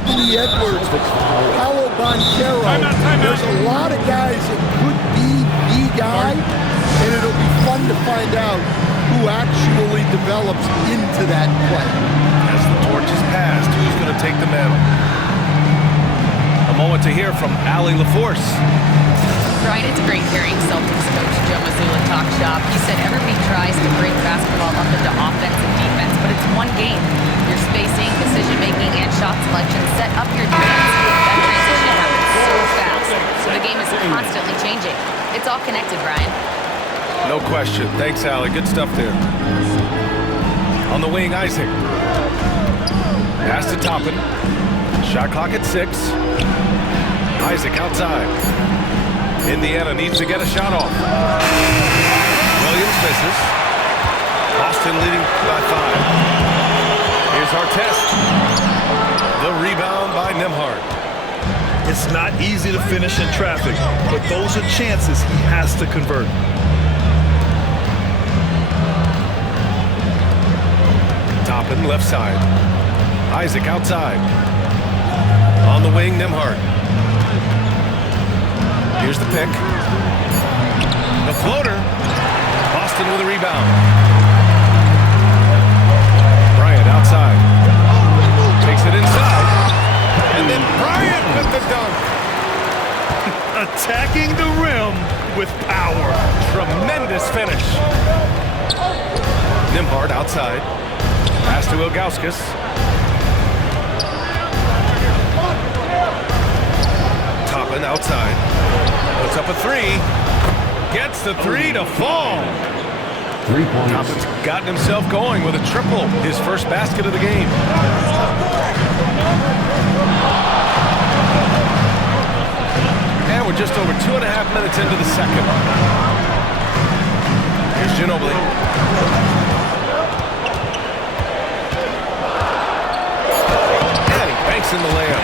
Anthony Edwards, Paolo Banchero. There's a lot of guys that could be the guy, and it'll be fun to find out who actually develops into that play. As the torch is passed, who's going to take the mantle? A moment to hear from Allie LaForce. Brian, it's great hearing Celtics coach Joe Mazzulla talk shop. He said everybody tries to break basketball up into offense and defense, but it's one game. Your spacing, decision-making, and shot selection set up your defense. That transition happens so fast, so the game is constantly changing. It's all connected, Brian. No question. Thanks, Allie. Good stuff there. On the wing, Isaac. Pass to Toppin. Shot clock at 6. Isaac outside. Indiana needs to get a shot off. Williams misses. Boston leading by 5. Here's Artest. The rebound by Nembhard. It's not easy to finish in traffic, but those are chances he has to convert. Toppin left side. Isaac outside. On the wing, Nembhard. Here's the pick. The floater. Boston with a rebound. Bryant outside. Takes it inside. And then Bryant with the dunk. Attacking the rim with power. Tremendous finish. Nembhard outside. Pass to Ilgauskas. Toppin outside. Puts up a 3. Gets the 3 to fall. 3 points. Toppin's gotten himself going with a triple. His first basket of the game. And we're just over 2.5 minutes into the second. Here's Ginobili. And he banks in the layup.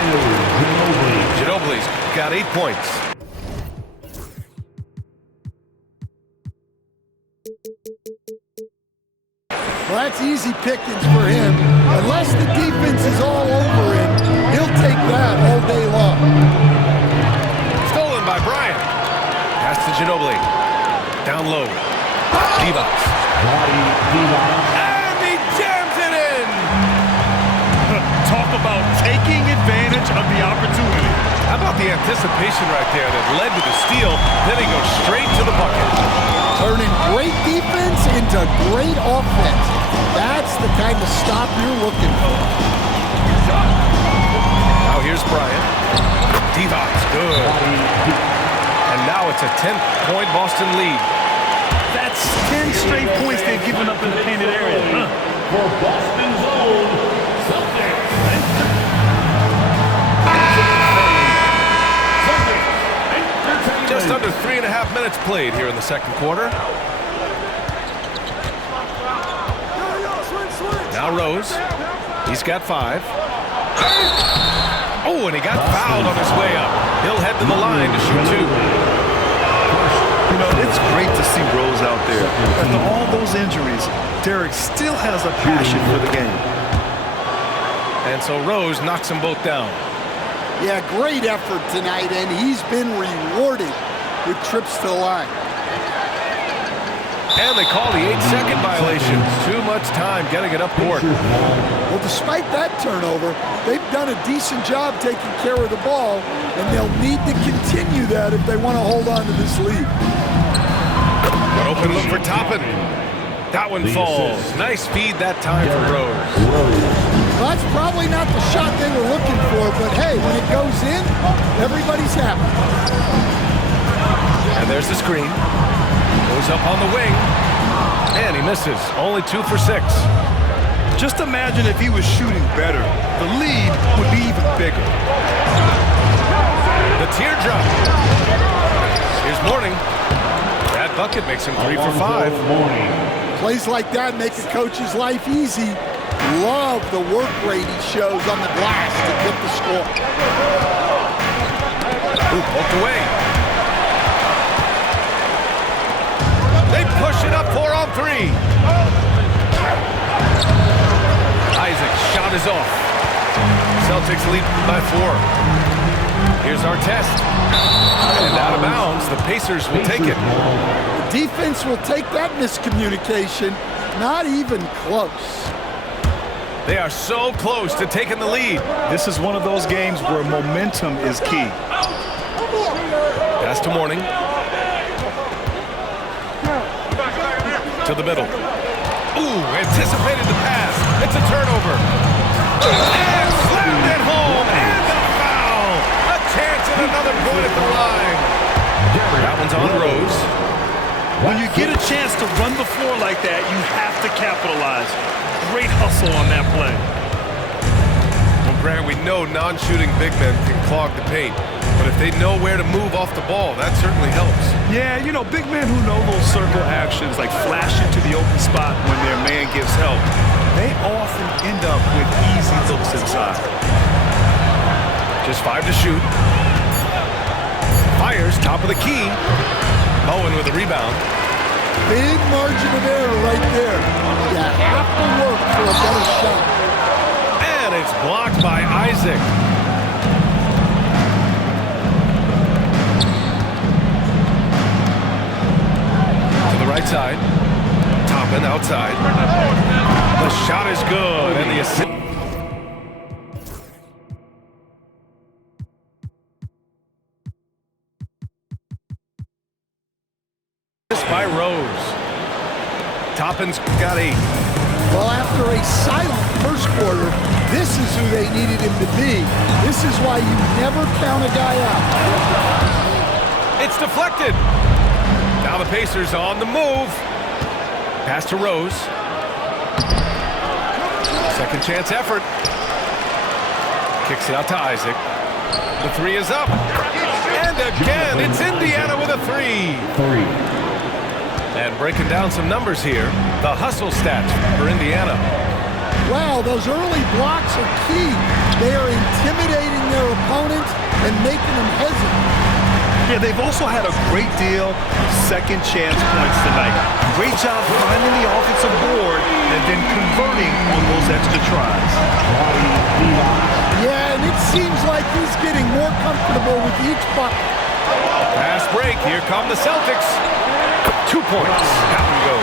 Ginobili's got 8 points. Well, that's easy pickings for him. Unless the defense is all over him, he'll take that all day long. Stolen by Bryant. Pass to Ginobili. Down low. Divac. And he jams it in! Talk about taking advantage of the opportunity. How about the anticipation right there that led to the steal, then he goes straight to the bucket. Turning great defense into great offense. That's the kind of stop you're looking for. Now here's Bryant. Divac, good. And now it's a 10-point Boston lead. That's 10 straight points they've given up in the painted area. For Boston's own Celtics. Just under 3.5 minutes played here in the second quarter. Now Rose. He's got 5. Oh, and he got fouled on his way up. He'll head to the line to shoot 2. You know, it's great to see Rose out there. After all those injuries, Derek still has a passion for the game. And so Rose knocks them both down. Yeah, great effort tonight, and he's been rewarded with trips to the line. And they call the 8-second violation. Too much time getting it up court. Well, despite that turnover, they've done a decent job taking care of the ball, and they'll need to continue that if they want to hold on to this lead. An open look for Toppin. That one falls. Nice feed that time for Rose. Well, that's probably not the shot they were looking for, but hey, when it goes in, everybody's happy. And there's the screen. Goes up on the wing. And he misses. Only 2 for 6. Just imagine if he was shooting better. The lead would be even bigger. The teardrop. Here's Mourning. That bucket makes him 3 for 5. Plays like that make a coach's life easy. Love the work rate he shows on the glass to get the score. Poked away. They push it up 4 on 3. Isaac's shot is off. Celtics lead by 4. Here's our test. And out of bounds, the Pacers will take it. The defense will take that miscommunication. Not even close. They are so close to taking the lead. This is one of those games where momentum is key. Pass to Mourning. To the middle. Ooh, anticipated the pass. It's a turnover. And slammed it home. And the foul. A chance at another point at the line. That one's on Rose. When you get a chance to run the floor like that, you have to capitalize. Great hustle on that play. Well, Grant, we know non-shooting big men can clog the paint. But if they know where to move off the ball, that certainly helps. Yeah, you know, big men who know those circle actions, like flash into the open spot when their man gives help, they often end up with easy looks inside. Just 5 to shoot. Fires, top of the key. Bowen with the rebound. Big margin of error right there. You have to work for a better shot. And it's blocked by Isaac. To the right side. Toppin outside. The shot is good. And the assist. By Rose. Toppin's got 8. Well, after a silent first quarter, this is who they needed him to be. This is why you never count a guy out. It's deflected. Now the Pacers on the move. Pass to Rose. Second chance effort. Kicks it out to Isaac. The 3 is up. And again, it's Indiana with a 3. And breaking down some numbers here, the hustle stats for Indiana. Wow, those early blocks are key. They are intimidating their opponents and making them hesitant. Yeah, they've also had a great deal of second chance points tonight. Great job finding the offensive board and then converting on those extra tries. Yeah, and it seems like he's getting more comfortable with each bucket. Pass break, here come the Celtics. 2 points, count and go.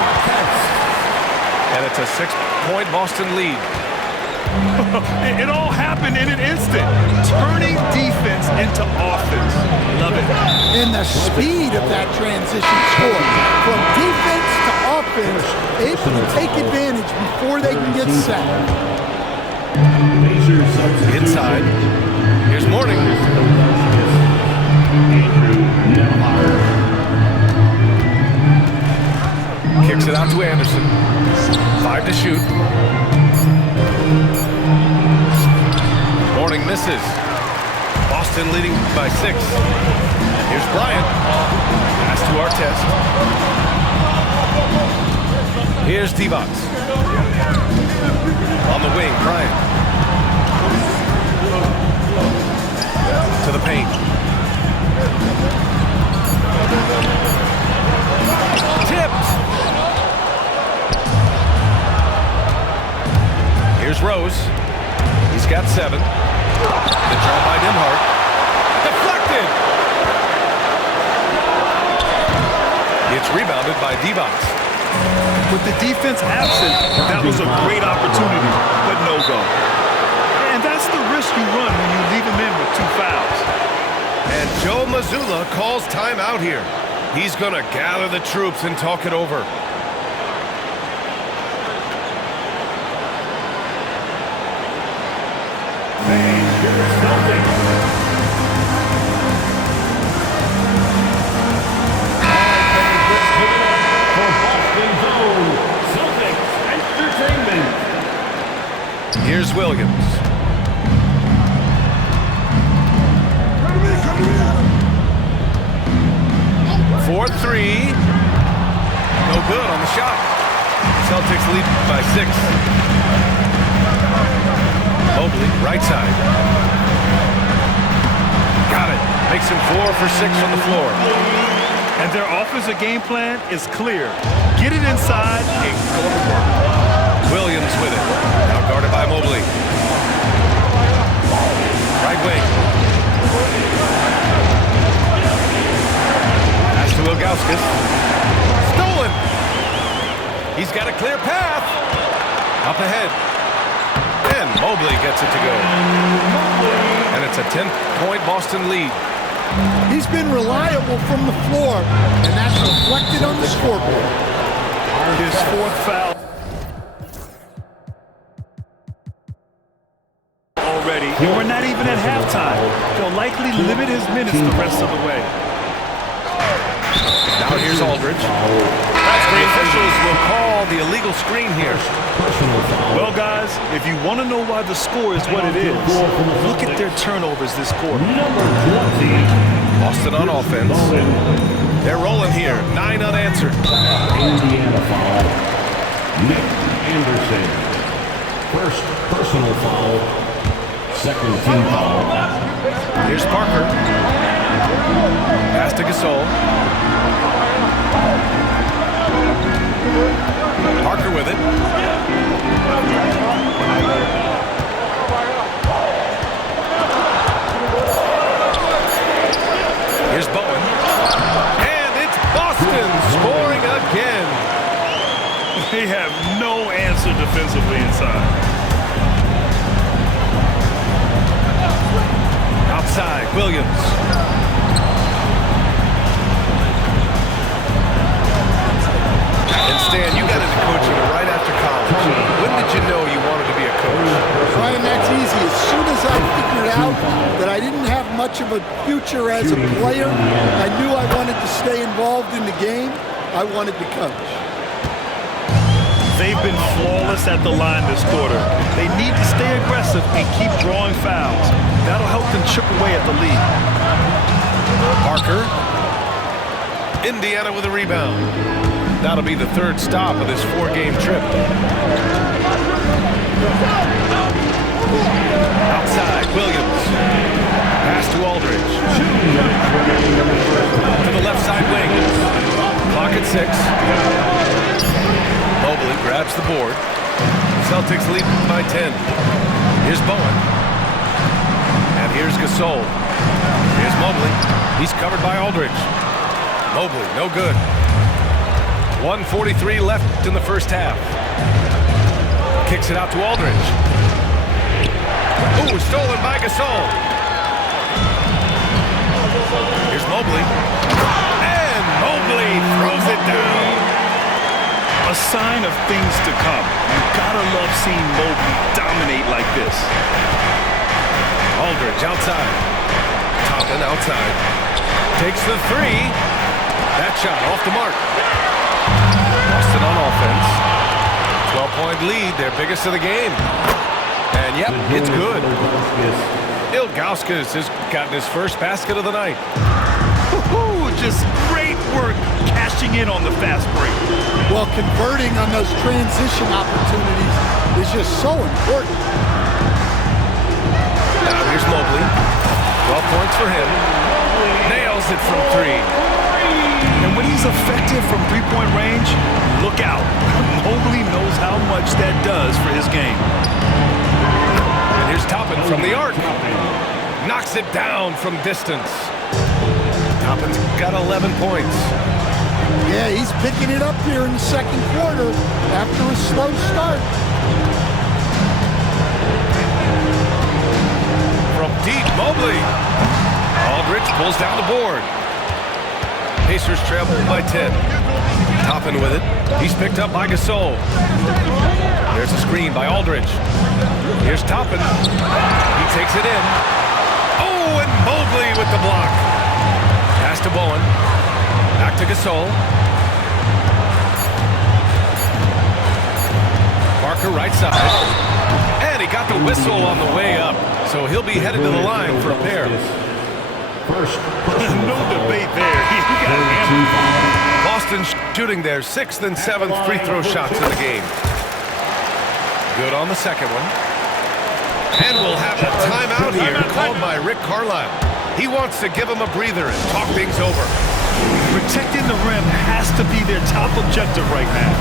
And it's a 6-point Boston lead. It all happened in an instant. Turning defense into offense. Love it. And the speed of that transition score. From defense to offense, able to take advantage before they can get set. Inside. Here's Mourning. Kicks it out to Anderson. 5 to shoot. Mourning misses. Boston leading by 6. Here's Bryant. Pass to Artest. Here's Divac. On the wing, Bryant. To the paint. Tipped. Here's Rose. He's got 7. The draw by Nembhard. Deflected. It's rebounded by Divac. With the defense absent, that was a great opportunity, but no go. And that's the risk you run when you leave him in with 2 fouls. And Joe Mazzulla calls timeout here. He's going to gather the troops and talk it over. Here's Williams. 4-3. No good on the shot. Celtics lead by 6. Mobley, right side. Got it. Makes him 4 for 6 on the floor. And their offensive game plan is clear. Get it inside and go to work. Williams with it. Now guarded by Mobley. clear path. Up ahead. And Mobley gets it to go. And it's a 10-point Boston lead. He's been reliable from the floor, and that's reflected on the scoreboard. His fourth foul already. And we're not even at halftime. They'll likely limit his minutes the rest of the way. Now here's Aldridge. The officials will call the illegal screen here. Well, guys, if you want to know why the score is what it is, look at their turnovers this quarter. Boston on offense. They're rolling here. 9 unanswered. Indiana foul. Nick Anderson. First personal foul. Second team foul. Here's Parker. Pass to Gasol. Parker with it. Here's Bowen. And it's Boston scoring again. They have no answer defensively inside. Outside, Williams. And Stan, you got into coaching right after college. When did you know you wanted to be a coach? Ryan, that's easy. As soon as I figured out that I didn't have much of a future as a player, I knew I wanted to stay involved in the game. I wanted to coach. They've been flawless at the line this quarter. They need to stay aggressive and keep drawing fouls. That'll help them chip away at the lead. Parker. Indiana with a rebound. That'll be the third stop of this 4-game trip. Outside, Williams. Pass to Aldridge. To the left side wing. Clock at 6. Mobley grabs the board. Celtics lead by 10. Here's Bowen. And here's Gasol. Here's Mobley. He's covered by Aldridge. Mobley, no good. 1:43 left in the first half. Kicks it out to Aldridge. Ooh, stolen by Gasol. Here's Mobley. And Mobley throws it down. A sign of things to come. You gotta love seeing Mobley dominate like this. Aldridge outside. Toppin outside. Takes the 3. That shot off the mark. Boston on offense. 12-point lead, their biggest of the game. And yep, it's good. Ilgauskas has gotten his first basket of the night. Woohoo! Just great work cashing in on the fast break. Well, converting on those transition opportunities is just so important. Now here's Mobley. 12 points for him. Nails it from 3. And when he's effective from three-point range, look out. Mobley knows how much that does for his game. And here's Toppin from the arc. Knocks it down from distance. Toppin's got 11 points. Yeah, he's picking it up here in the second quarter after a slow start. From deep, Mobley. Aldridge pulls down the board. Pacers trail by 10. Toppin with it. He's picked up by Gasol. There's a screen by Aldridge. Here's Toppin. He takes it in. Oh, and Mobley with the block. Pass to Bowen. Back to Gasol. Parker right side. And he got the whistle on the way up. So he'll be headed to the line for a pair. First, No debate there. He got hammered. Boston shooting their 6th and 7th free throw shots of the game. Good on the second one. And we'll have a timeout here called by Rick Carlisle. He wants to give him a breather and talk things over. Protecting the rim has to be their top objective right now.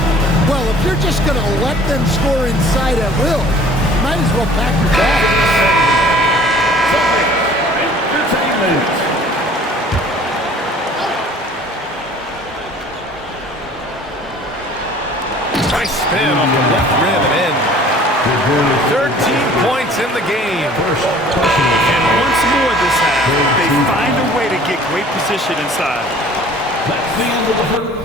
Well, if you're just going to let them score inside at will, you might as well pack your bags. Nice great position inside. That's the end of the first.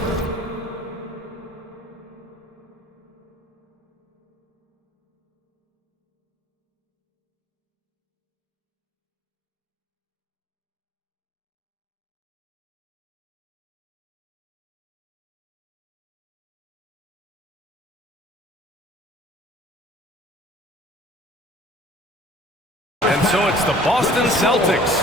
And so it's the Boston Celtics.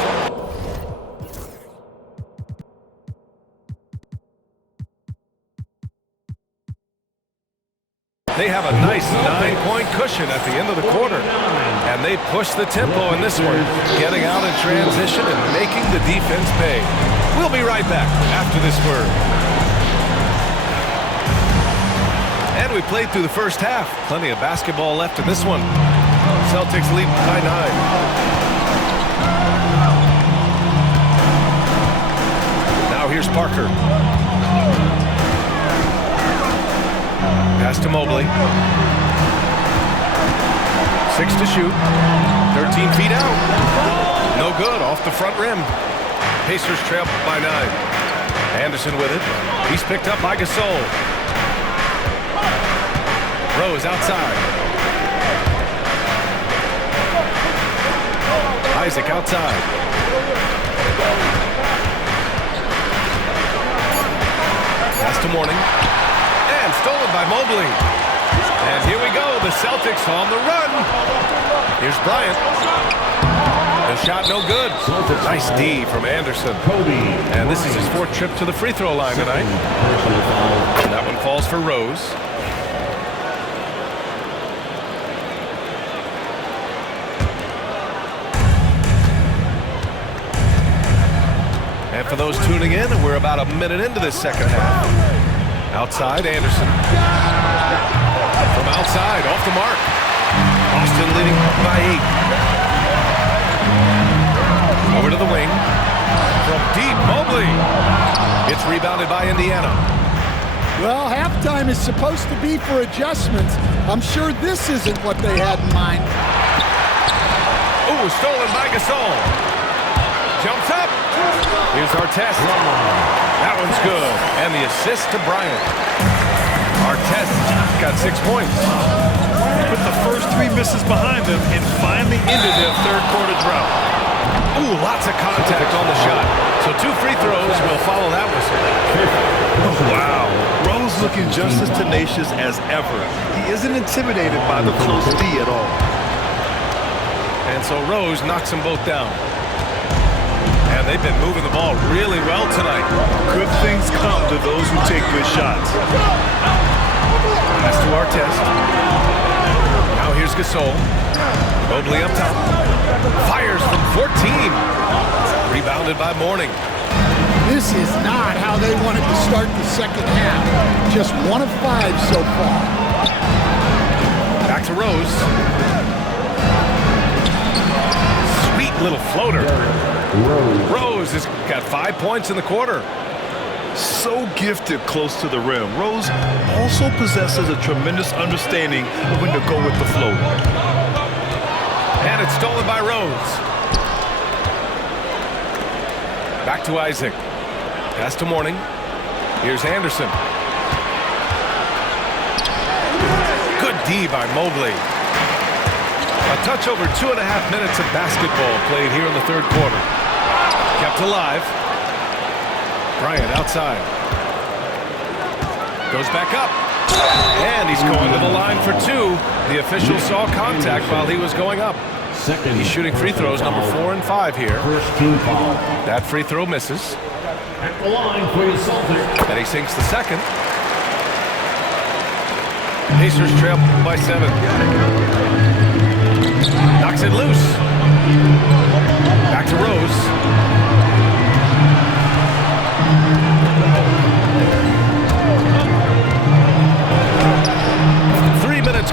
They have a nice 9-point cushion at the end of the quarter. And they push the tempo in this one, getting out in transition and making the defense pay. We'll be right back after this word. And we played through the first half. Plenty of basketball left in this one. Celtics lead by 9. Now here's Parker. Pass to Mobley. 6 to shoot. 13 feet out. No good, off the front rim. Pacers trail by 9. Anderson with it. He's picked up by Gasol. Rose outside. Isaac outside. Pass to Mourning. And stolen by Mobley. And here we go. The Celtics on the run. Here's Bryant. The shot no good. Nice D from Anderson. And this is his 4th trip to the free throw line tonight. And that one falls for Rose. And for those tuning in, we're about a minute into this second half. Outside, Anderson. From outside, off the mark. Boston leading by 8. Over to the wing. From deep, Mobley. It's rebounded by Indiana. Well, halftime is supposed to be for adjustments. I'm sure this isn't what they had in mind. Ooh, stolen by Gasol. Jumps up. Here's Artest. That one's good. And the assist to Bryant. Artest got 6 points. Put the first 3 misses behind them and finally ended their third quarter drought. Ooh, lots of contact on the shot. So 2 free throws will follow that whistle. Wow. Rose looking just as tenacious as ever. He isn't intimidated by the close D at all. And so Rose knocks them both down. And they've been moving the ball really well tonight. Good things come to those who take good shots. Pass to Artest. Now here's Gasol. Mobley up top. Fires from 14. Rebounded by Mourning. This is not how they wanted to start the second half. Just 1 of 5 so far. Back to Rose. Sweet little floater. Rose has got 5 points in the quarter. So gifted close to the rim. Rose also possesses a tremendous understanding of when to go with the flow. And it's stolen by Rose. Back to Isaac. Pass to Mourning. Here's Anderson. Good D by Mobley. A touch over 2.5 minutes of basketball played here in the third quarter. Kept alive. Bryant outside. Goes back up. And he's going to the line for 2. The official saw contact while he was going up. He's shooting free throws number 4 and 5 here. First team foul. That free throw misses. At the line for the Celtics. And he sinks the second. Pacers trail by 7. Knocks it loose. Back to Rose.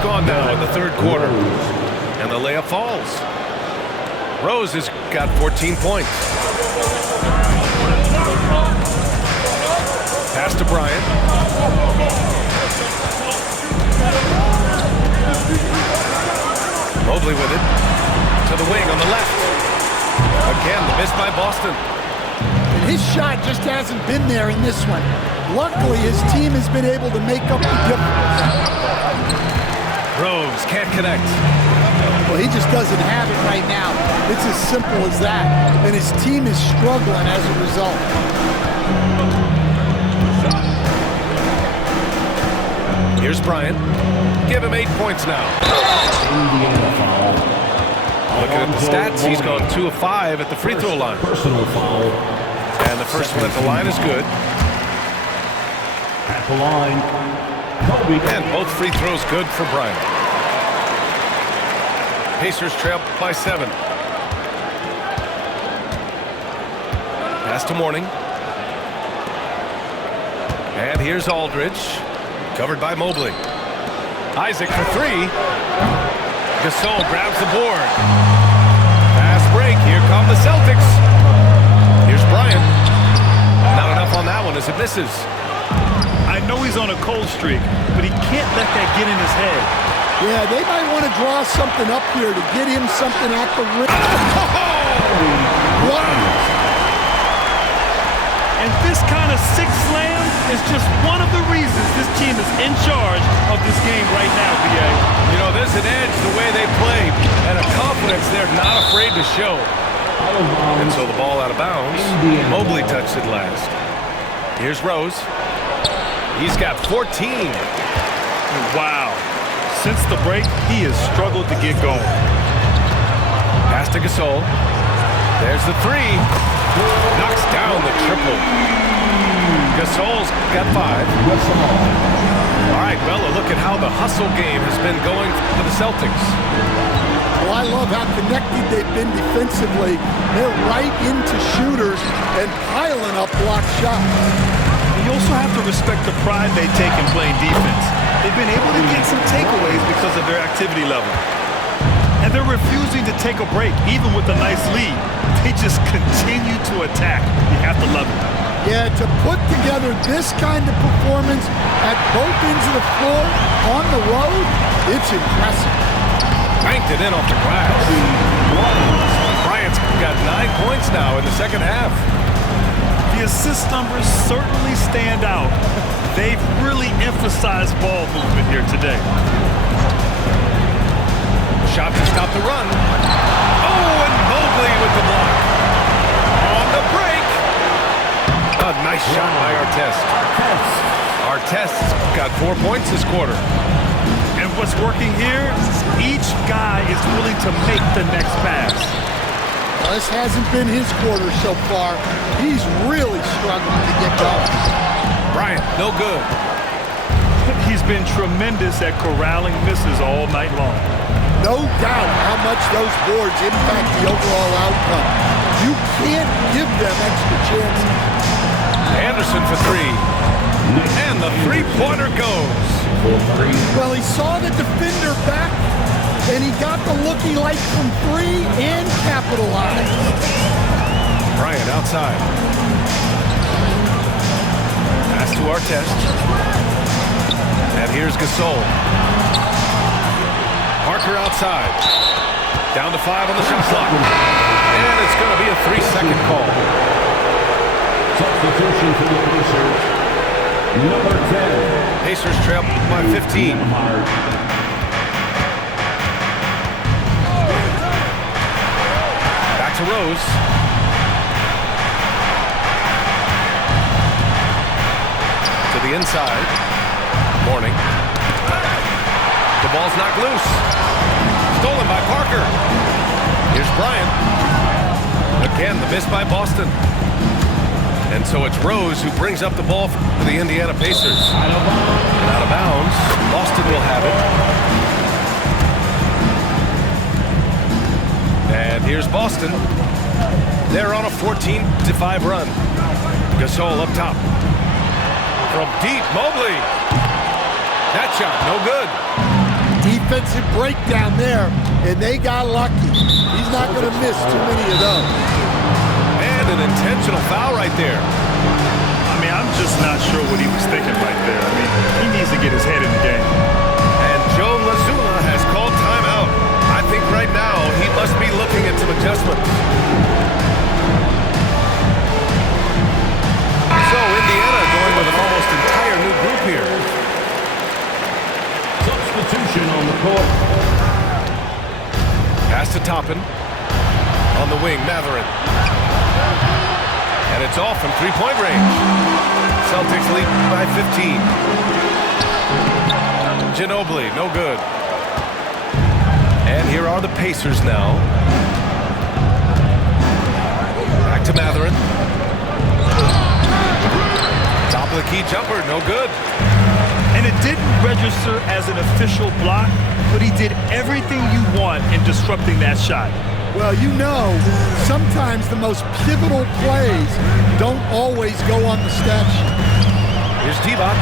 Gone now in the third quarter. And the layup falls. Rose has got 14 points. Pass to Bryant. Mobley with it. To the wing on the left. Again, the miss by Boston. They and his shot just hasn't been there in this one. Luckily, his team has been able to make up the difference. Rose can't connect. Well, he just doesn't have it right now. It's as simple as that. And his team is struggling as a result. Here's Bryant. Give him 8 points now. Indiana foul. Looking at the stats, he's gone 2 of 5 at the free throw line. Personal foul. And the first one at the line is good. At the line. Kobe. And both free throws good for Bryant. Pacers trail by 7. Pass to Mourning. And here's Aldridge. Covered by Mobley. Isaac for 3. Gasol grabs the board. Fast break. Here come the Celtics. Here's Bryant. Not enough on that one as it misses. I know he's on a cold streak, but he can't let that get in his head. Yeah, they might want to draw something up here to get him something at the rim. Wow. And this kind of six slam is just one of the reasons this team is in charge of this game right now, B.A. You know, there's an edge the way they play and a confidence they're not afraid to show. And so the ball out of bounds. Mobley touched it last. Here's Rose. He's got 14. Wow. Since the break, he has struggled to get going. Pass to Gasol. There's the 3. Knocks down the triple. Gasol's got 5. All right, Bella, look at how the hustle game has been going for the Celtics. Well, I love how connected they've been defensively. They're right into shooters and piling up block shots. You also have to respect the pride they take in playing defense. They've been able to get some takeaways because of their activity level. And they're refusing to take a break, even with a nice lead. They just continue to attack. You have to love it. Yeah, to put together this kind of performance at both ends of the floor on the road, it's impressive. Banked it in off the glass. Bryant's got 9 points now in the second half. The assist numbers certainly stand out. They've really emphasized ball movement here today. Shot to stop the run. Oh, and Mobley with the block. On the break. A nice shot by Artest. Artest's got 4 points this quarter. And what's working here, each guy is willing to make the next pass. Well, this hasn't been his quarter so far. He's really struggling to get going. Bryant, no good. He's been tremendous at corralling misses all night long. No doubt how much those boards impact the overall outcome. You can't give them extra chances. Anderson for 3. And the three-pointer goes. Well, he saw the defender back, and he got the look he liked from 3 and capitalized. Bryant outside. Pass to Artest. And here's Gasol. Parker outside. Down to 5 on the shot clock. And it's going to be a 3-second call. Substitution for the Pacers. Number 10. Pacers trail by 15. Back to Rose. To the inside. Mourning. The ball's knocked loose. Stolen by Parker. Here's Bryant. Again, the miss by Boston. And so it's Rose who brings up the ball for the Indiana Pacers. And out of bounds. Boston will have it. And here's Boston. They're on a 14-5 run. Gasol up top. From deep, Mobley. That shot, no good. Defensive breakdown there, and they got lucky. He's not going to miss too many of those. And an intentional foul right there. I mean, I'm just not sure what he was thinking right there. I mean, he needs to get his head in the game. And Joe Mazzulla has called timeout. I think right now he must be looking at some adjustments. Toppin. On the wing, Mathurin. And it's off from three-point range. Celtics lead by 15. Ginobili, no good. And here are the Pacers now. Back to Mathurin. Top of the key jumper, no good. And it didn't register as an official block, but he did everything you want in disrupting that shot. Well, you know, sometimes the most pivotal plays don't always go on the stat sheet. Here's Divac.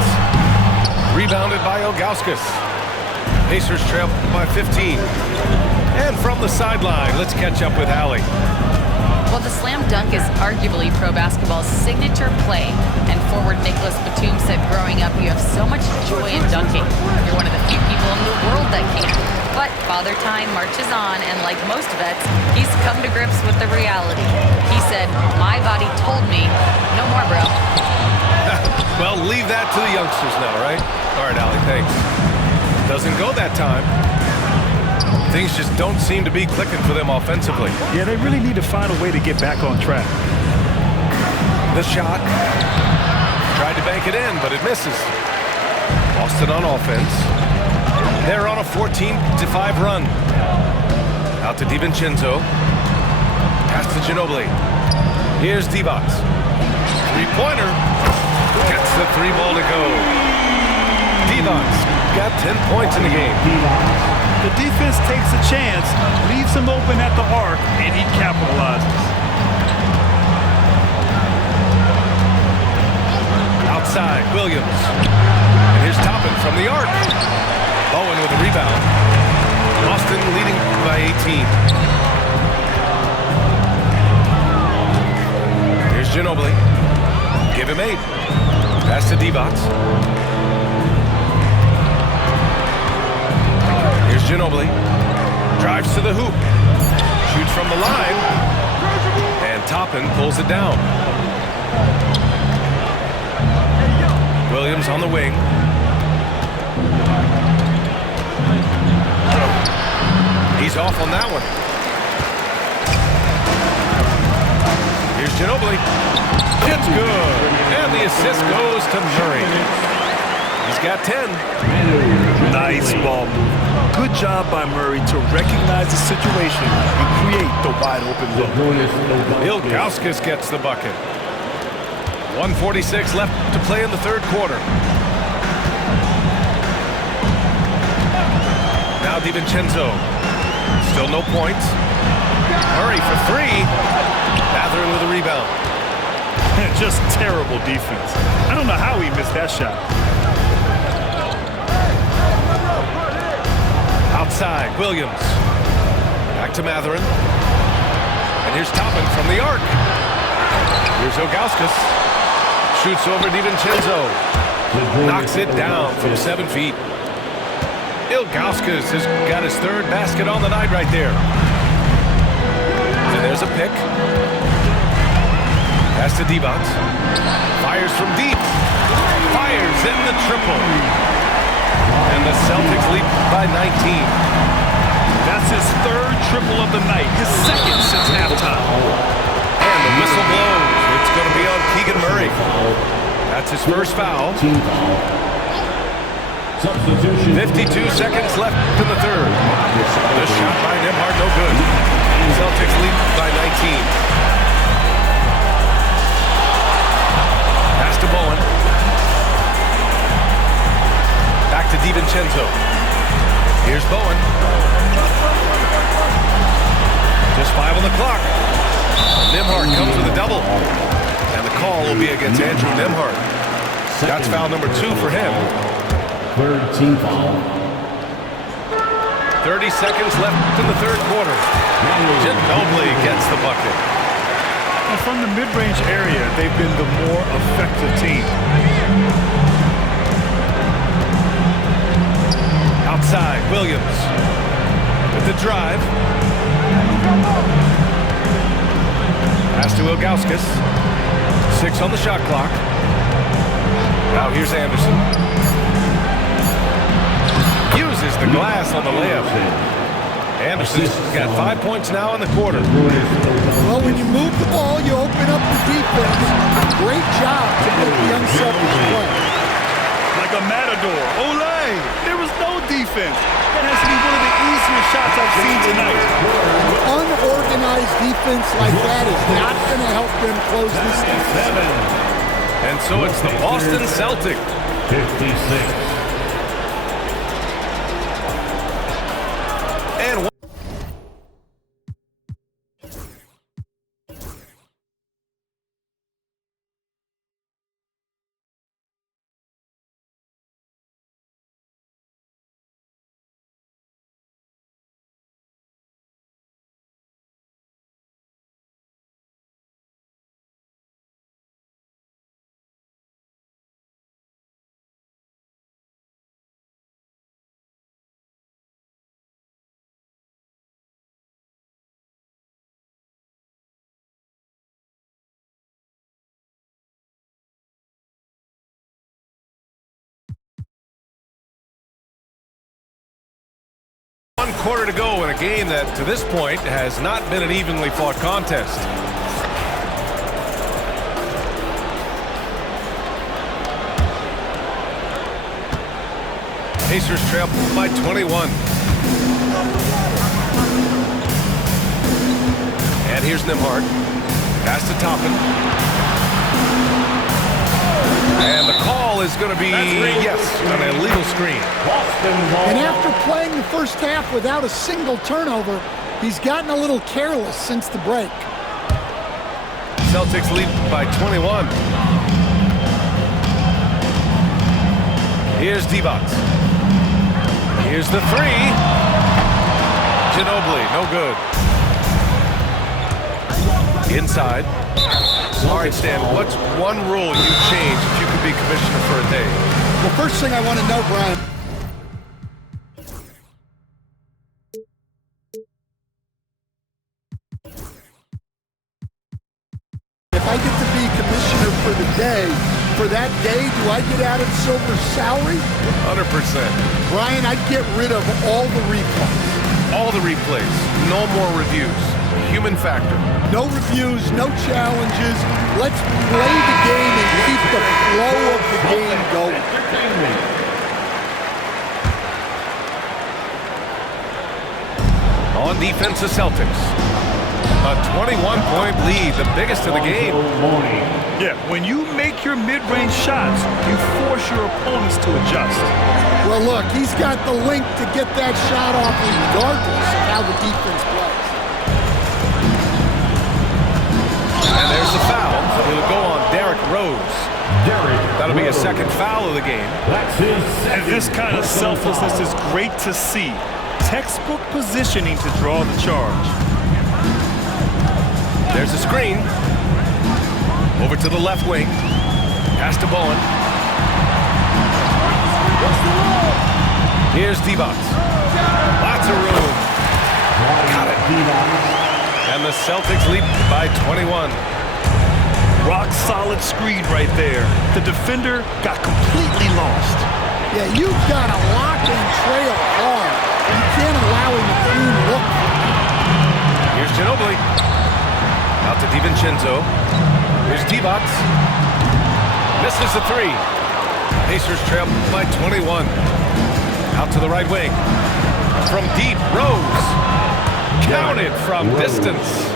Rebounded by Ilgauskas. Pacers trail by 15. And from the sideline, let's catch up with Allie. Well, the slam dunk is arguably pro basketball's signature play, and forward Nicholas Batum said growing up you have so much joy in dunking. You're one of the few people in the world that can. But Father Time marches on, and like most vets, he's come to grips with the reality. He said, my body told me, no more, bro. Well, leave that to the youngsters now, right? All right, Allie, thanks. Doesn't go that time. Things just don't seem to be clicking for them offensively. Yeah, they really need to find a way to get back on track. The shot. Tried to bank it in, but it misses. Lost it on offense. They're on a 14-5 run. Out to DiVincenzo. Pass to Ginobili. Here's Divac. Three-pointer. Gets the three ball to go. Divac got 10 points in the game. The defense takes a chance, leaves him open at the arc, and he capitalizes. Outside, Williams. And here's Toppin from the arc. Bowen with a rebound. Boston leading by 18. Here's Ginobili. Give him 8. Pass to Divac. Here's Ginobili. Drives to the hoop. Shoots from the line. And Toppin pulls it down. Williams on the wing. He's off on that one. Here's Ginobili. It's good. And the assist goes to Murray. He's got 10. Nice ball move. Good job by Murray to recognize the situation and create the wide open look. Ilgauskas gets the bucket. 1:46 left to play in the third quarter. Now DiVincenzo. Still no points. Murray for 3. Mathurin with a rebound. Just terrible defense. I don't know how he missed that shot. Outside, Williams. Back to Mathurin. And here's Toppin from the arc. Here's Ilgauskas. Shoots over DiVincenzo. Knocks it down from 7 feet. Ilgauskas has got his third basket on the night right there. And there's a pick. Pass to Divac. Fires from deep. Fires in the triple. And the Celtics lead by 19. That's his third triple of the night, his second since halftime. And the whistle blows. It's going to be on Keegan Murray. That's his first foul. 52 seconds left in the third. The shot by Nembhard, no good. Celtics lead by 19. Pass to Bowen. Back to DiVincenzo. Here's Bowen. Just 5 on the clock. Nembhard comes with a double. And the call will be against Andrew Nembhard. That's foul number 2 for him. Third team foul. 30 seconds left in the third quarter. Ginobili gets the bucket. And from the mid-range area, they've been the more effective team. Outside, Williams with the drive. Pass to Ilgauskas. 6 on the shot clock. Now here's Anderson. Uses the glass on the layup. Anderson's got 5 points now in the quarter. Well, when you move the ball, you open up the defense. Great job to make the unselfish play. Like a matador. Olay! There was no defense. That has to be one of the easier shots I've seen tonight. Unorganized defense like that is not going to help them close this defense. And so it's the Boston Celtics. 56. And one quarter to go in a game that, to this point, has not been an evenly fought contest. Pacers trail by 21. And here's Nembhard. Pass to Toppin. And the call is going to be, yes, an illegal screen. And after playing the first half without a single turnover, he's gotten a little careless since the break. Celtics lead by 21. Here's Divac. Here's the three. Ginobili, no good. Inside. All right, Stan, what's one rule you'd change if you could be commissioner for a day? Well, first thing I want to know, Brian, if I get to be commissioner for the day, for that day, do I get Adam Silver's salary? 100%. Brian, I'd get rid of all the replays. All the replays. No more reviews. Human factor. No reviews, no challenges. Let's play the game and keep the flow of the game going. On defense, the Celtics. A 21-point lead, the biggest of the game. Yeah, when you make your mid-range shots, you force your opponents to adjust. Well, look, he's got the link to get that shot off regardless of how the defense plays. And there's the foul. It'll go on Derrick Rose. That'll be a second foul of the game. And this kind of selflessness is great to see. Textbook positioning to draw the charge. There's a screen. Over to the left wing. Pass to Bowen. Here's Divac. Lots of room. Got it. And the Celtics lead by 21. Rock solid screen right there. The defender got completely lost. Yeah, you've got to lock and trail hard. You can't allow him to clean look. Here's Ginobili. Out to DiVincenzo. Here's Divac. Misses the three. Pacers trail by 21. Out to the right wing. From deep, Rose. Counted from distance.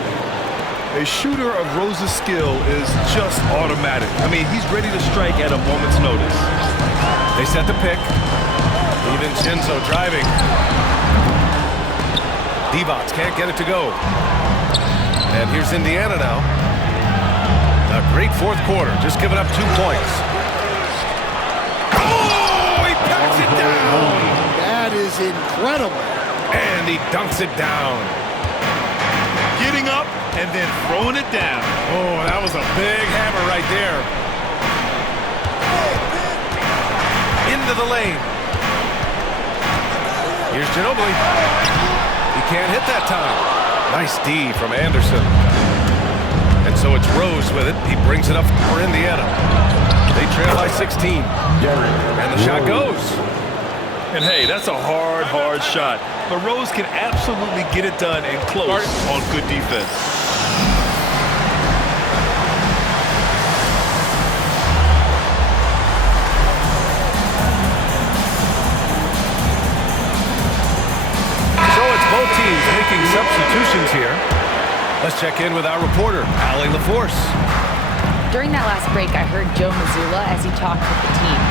A shooter of Rose's skill is just automatic. I mean, he's ready to strike at a moment's notice. They set the pick. DiVincenzo driving. Divac can't get it to go. And here's Indiana now. A great fourth quarter, just giving up 2 points. Oh, he packs it down. That is incredible. And he dunks it down. Getting up and then throwing it down. Oh, that was a big hammer right there. Into the lane. Here's Ginobili. He can't hit that time. Nice D from Anderson. And so it's Rose with it. He brings it up for Indiana. They trail by 16. And the shot goes. And hey, that's a hard shot. But Rose can absolutely get it done and close on good defense. So it's both teams making substitutions here. Let's check in with our reporter, Allie LaForce. During that last break, I heard Joe Mazzulla as he talked with the team.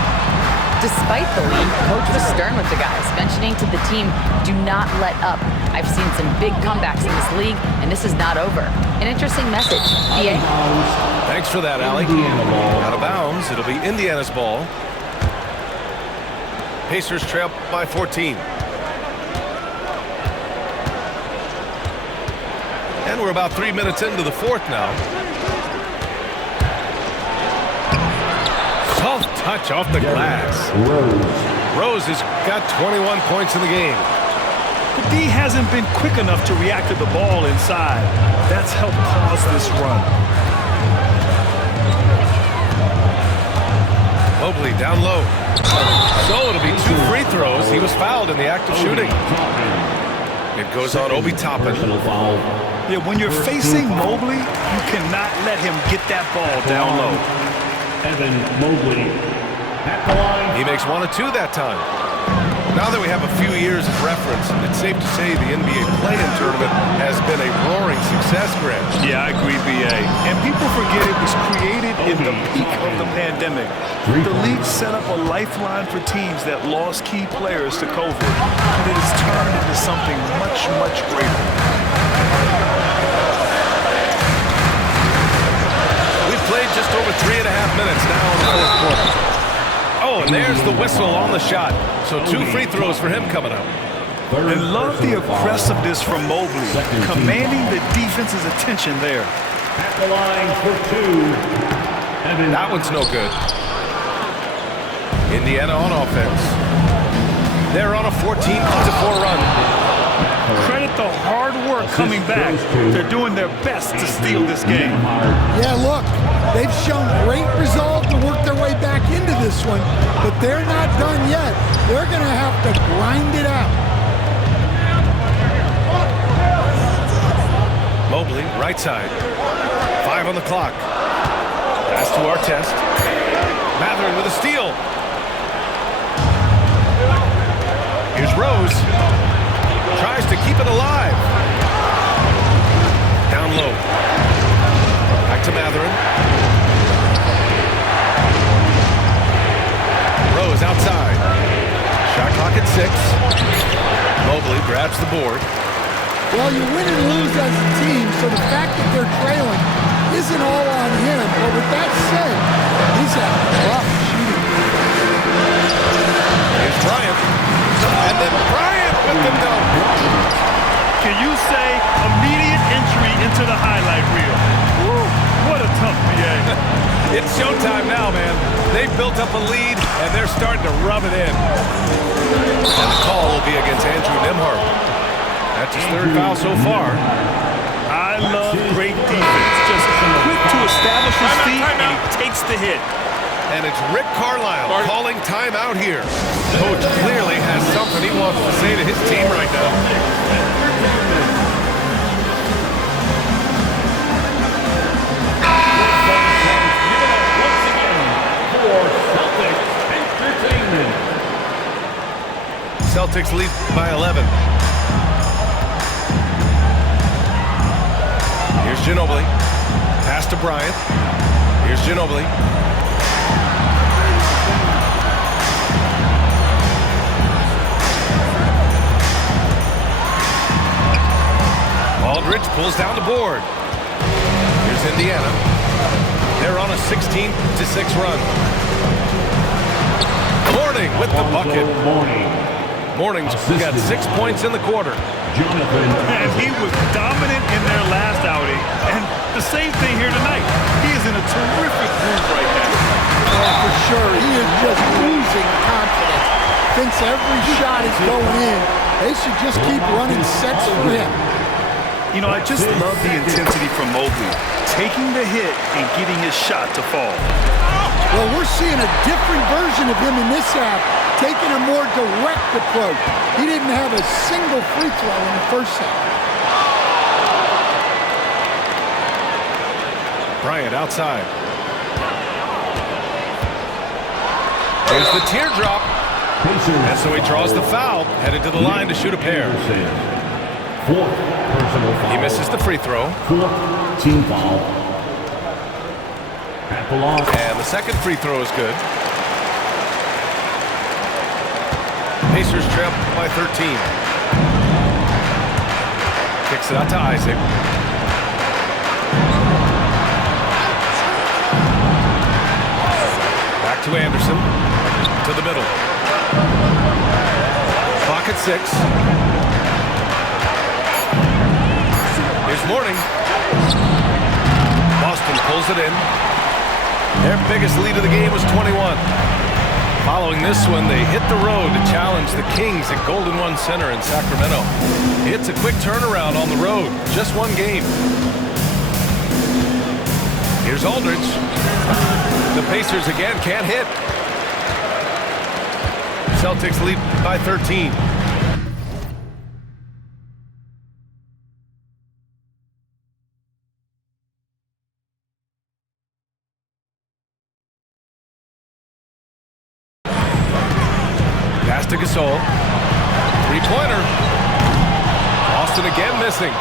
Despite the lead, Coach was stern with the guys, mentioning to the team, do not let up. I've seen some big comebacks in this league, and this is not over. An interesting message. BA? Thanks for that, Allie. Out of bounds, it'll be Indiana's ball. Pacers trail by 14. And we're about 3 minutes into the fourth now. Soft touch off the glass. Rose has got 21 points in the game. But D hasn't been quick enough to react to the ball inside. That's helped cause this run. Mobley down low. So it'll be 2 free throws. He was fouled in the act of shooting. It goes on Obi Toppin. Yeah, when you're facing Mobley, you cannot let him get that ball down low. Evan Mobley at the line. He makes 1 of 2 that time. Now that we have a few years of reference, it's safe to say the NBA play-in tournament has been a roaring success, Grant. Yeah, I agree, BA. And people forget it was created in the peak of the pandemic. The league set up a lifeline for teams that lost key players to COVID. And it has turned into something much, much greater. We've played just over 3.5 minutes now in the fourth quarter. Oh, and there's the whistle on the shot. So 2 free throws for him coming up. And love the aggressiveness from Mobley, commanding the defense's attention there. At the line for 2. That one's no good. Indiana on offense. They're on a 14-4 run. Credit the hard work coming back. They're doing their best to steal this game. Yeah, look, they've shown great resolve to work their way back into this one, but they're not done yet. They're going to have to grind it out. Mobley, right side. 5 on the clock. Pass to Artest. Mathurin with a steal. Here's Rose. Tries to keep it alive. Down low. Back to Mathurin. Rose outside. Shot clock at 6. Mobley grabs the board. Well, you win and lose as a team, so the fact that they're trailing isn't all on him. But with that said, he's had rough shooting. Here's Bryant. And then Bryant with the dunk. Can you say immediate entry into the highlight reel? Woo, what a tough BA. It's showtime now, man. They've built up a lead, and they're starting to rub it in. And the call will be against Andrew Nembhard. That's his 3rd foul so far. I love great defense. Just quick to establish his feet, and he takes the hit. And it's Rick Carlisle calling timeout here. Coach clearly has something he wants to say to his team right now. Celtics lead by 11. Here's Ginobili. Pass to Bryant. Here's Ginobili. Aldridge pulls down the board. Here's Indiana. They're on a 16-6 run. Mourning with the bucket. Mourning's got 6 points in the quarter. And he was dominant in their last outing. And the same thing here tonight. He is in a terrific groove right now. Yeah, for sure. He is just losing confidence. Thinks every shot is going in. They should just keep running sets for him. You know, I just love the intensity from Mobley, taking the hit and getting his shot to fall. Well, we're seeing a different version of him in this half, taking a more direct approach. He didn't have a single free throw in the first half. Bryant outside. Here's the teardrop. And so he draws the foul, headed to the line to shoot a pair. Fourth personal foul. He misses the free throw. Fourth team foul. At the line. And the second free throw is good. Pacers trail by 13. Kicks it out to Isaac. Back to Anderson. To the middle. Clock at 6. Here's Mourning. Boston pulls it in. Their biggest lead of the game was 21. Following this one, they hit the road to challenge the Kings at Golden One Center in Sacramento. It's a quick turnaround on the road. Just one game. Here's Aldridge. The Pacers again can't hit. Celtics lead by 13. Pass to Gasol. Three-pointer. Boston again missing.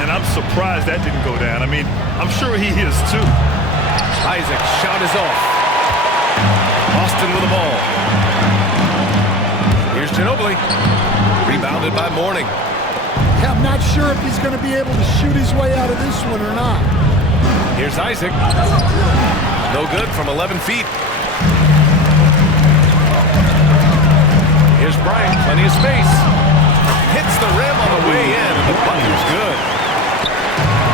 And I'm surprised that didn't go down. I mean, I'm sure he is too. Isaac shot is off. Boston with the ball. Here's Ginobili. Rebounded by Mourning. Yeah, I'm not sure if he's going to be able to shoot his way out of this one or not. Here's Isaac. No good from 11 feet. Here's Bryant. Plenty of space. Hits the rim on the way in, and the button's good.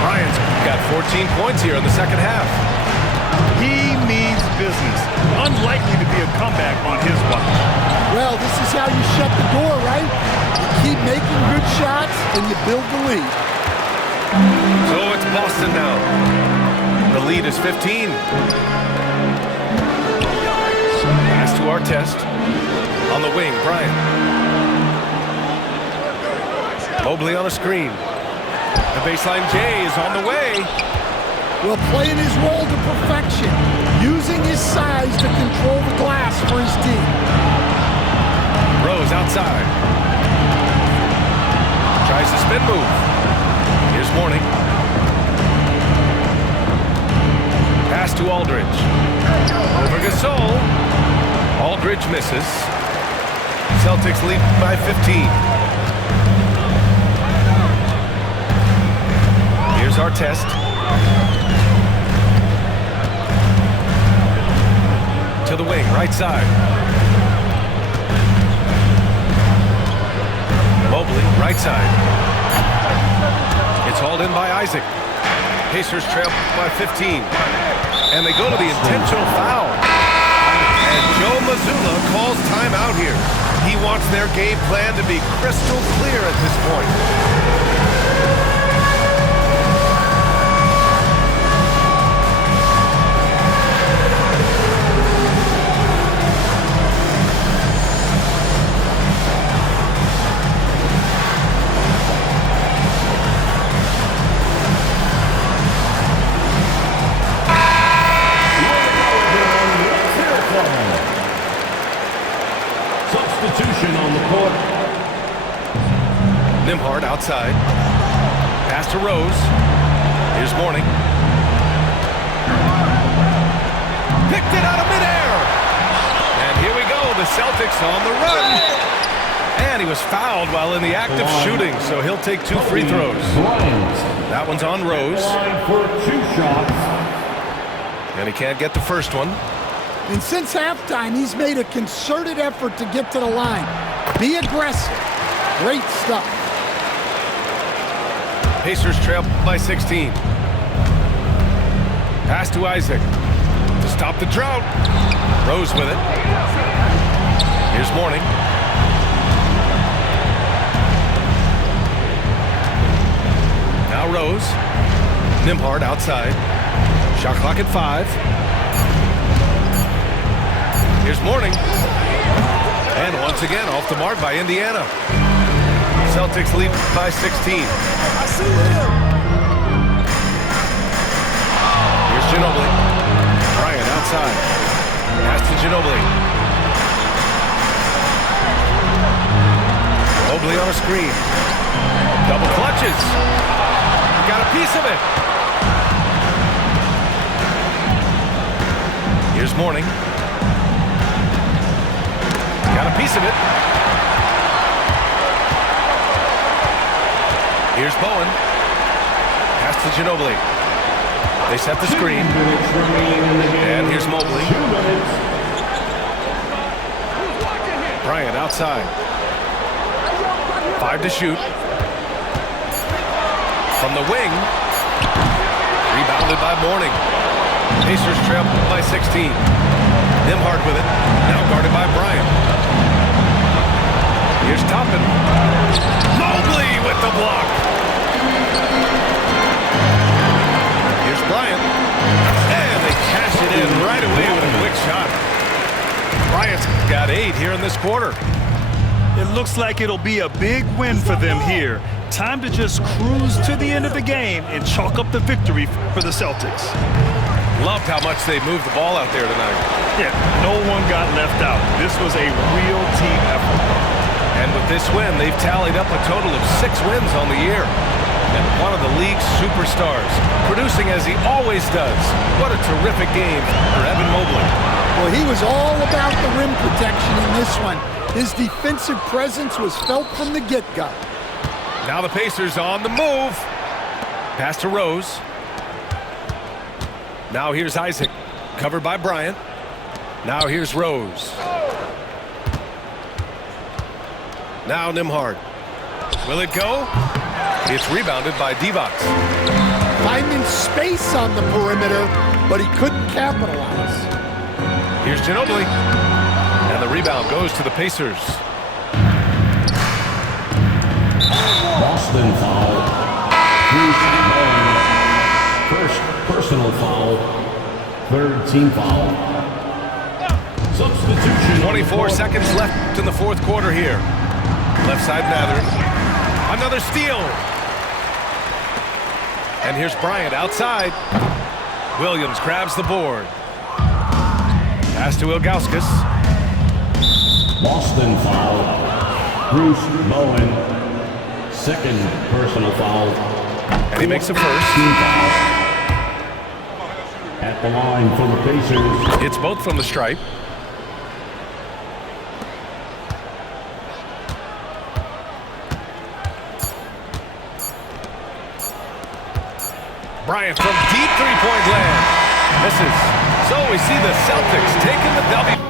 Bryant's got 14 points here in the second half. He means business. Unlikely to be a comeback on his watch. Well, this is how you shut the door, right? You keep making good shots, and you build the lead. So it's Boston now. The lead is 15. Pass to Artest. On the wing, Bryant. Mobley on a screen. The baseline J is on the way. Well, playing his role to perfection, using his size to control the glass for his team. Rose outside. Tries the spin move. Here's Mourning. Pass to Aldridge. Over Gasol. Aldridge misses. Celtics lead by 15. Here's Artest. To the wing, right side. Mobley, right side. It's hauled in by Isaac. Pacers trail by 15. And they go to the intentional foul. And Joe Mazzulla calls timeout here. He wants their game plan to be crystal clear at this point. Substitution on the court. Nembhard outside. Pass to Rose. Here's Mourning. Picked it out of midair. And here we go. The Celtics on the run. And he was fouled while in the act of shooting, so he'll take 2 free throws. That one's on Rose. For 2 shots. And he can't get the first one. And since halftime, he's made a concerted effort to get to the line. Be aggressive. Great stuff. Pacers trail by 16. Pass to Isaac to stop the drought. Rose with it. Here's Mourning. Now Rose. Nembhard outside. Shot clock at 5. Here's Mourning. And once again, off the mark by Indiana. Celtics lead by 16. I see him. Here's Ginobili. Bryant outside. Pass to Ginobili. Mobley on a screen. Double clutches. He got a piece of it. Here's Mourning. Got a piece of it. Here's Bowen. Pass to Ginobili. They set the screen. And here's Mobley. Bryant outside. 5 to shoot. From the wing. Rebounded by Mourning. Pacers trail by 16. Nembhard with it. Now guarded by Bryant. Here's Toppin. Mobley with the block. Here's Bryant. And they cash it in right away with a quick shot. Bryant's got 8 here in this quarter. It looks like it'll be a big win for them here. Time to just cruise to the end of the game and chalk up the victory for the Celtics. Loved how much they moved the ball out there tonight. Yeah, no one got left out. This was a real team effort. And with this win, they've tallied up a total of 6 wins on the year. And one of the league's superstars, producing as he always does. What a terrific game for Evan Mobley. Well, he was all about the rim protection in this one. His defensive presence was felt from the get-go. Now the Pacers on the move. Pass to Rose. Now here's Isaac, covered by Bryant. Now here's Rose. Now Nembhard. Will it go? It's rebounded by Divac. Finding space on the perimeter, but he couldn't capitalize. Here's Ginobili. And the rebound goes to the Pacers. Boston foul. First personal foul. Third team foul. Substitution. 24 seconds left in the fourth quarter here. Left side Mather. Another steal. And here's Bryant outside. Williams grabs the board. Pass to Ilgauskas. Boston foul. Bruce Bowen. Second personal foul. And he makes a first. Team foul. At the line for the Pacers. It's both from the stripe. Bryant from deep three-point land. Misses. So we see the Celtics taking the W.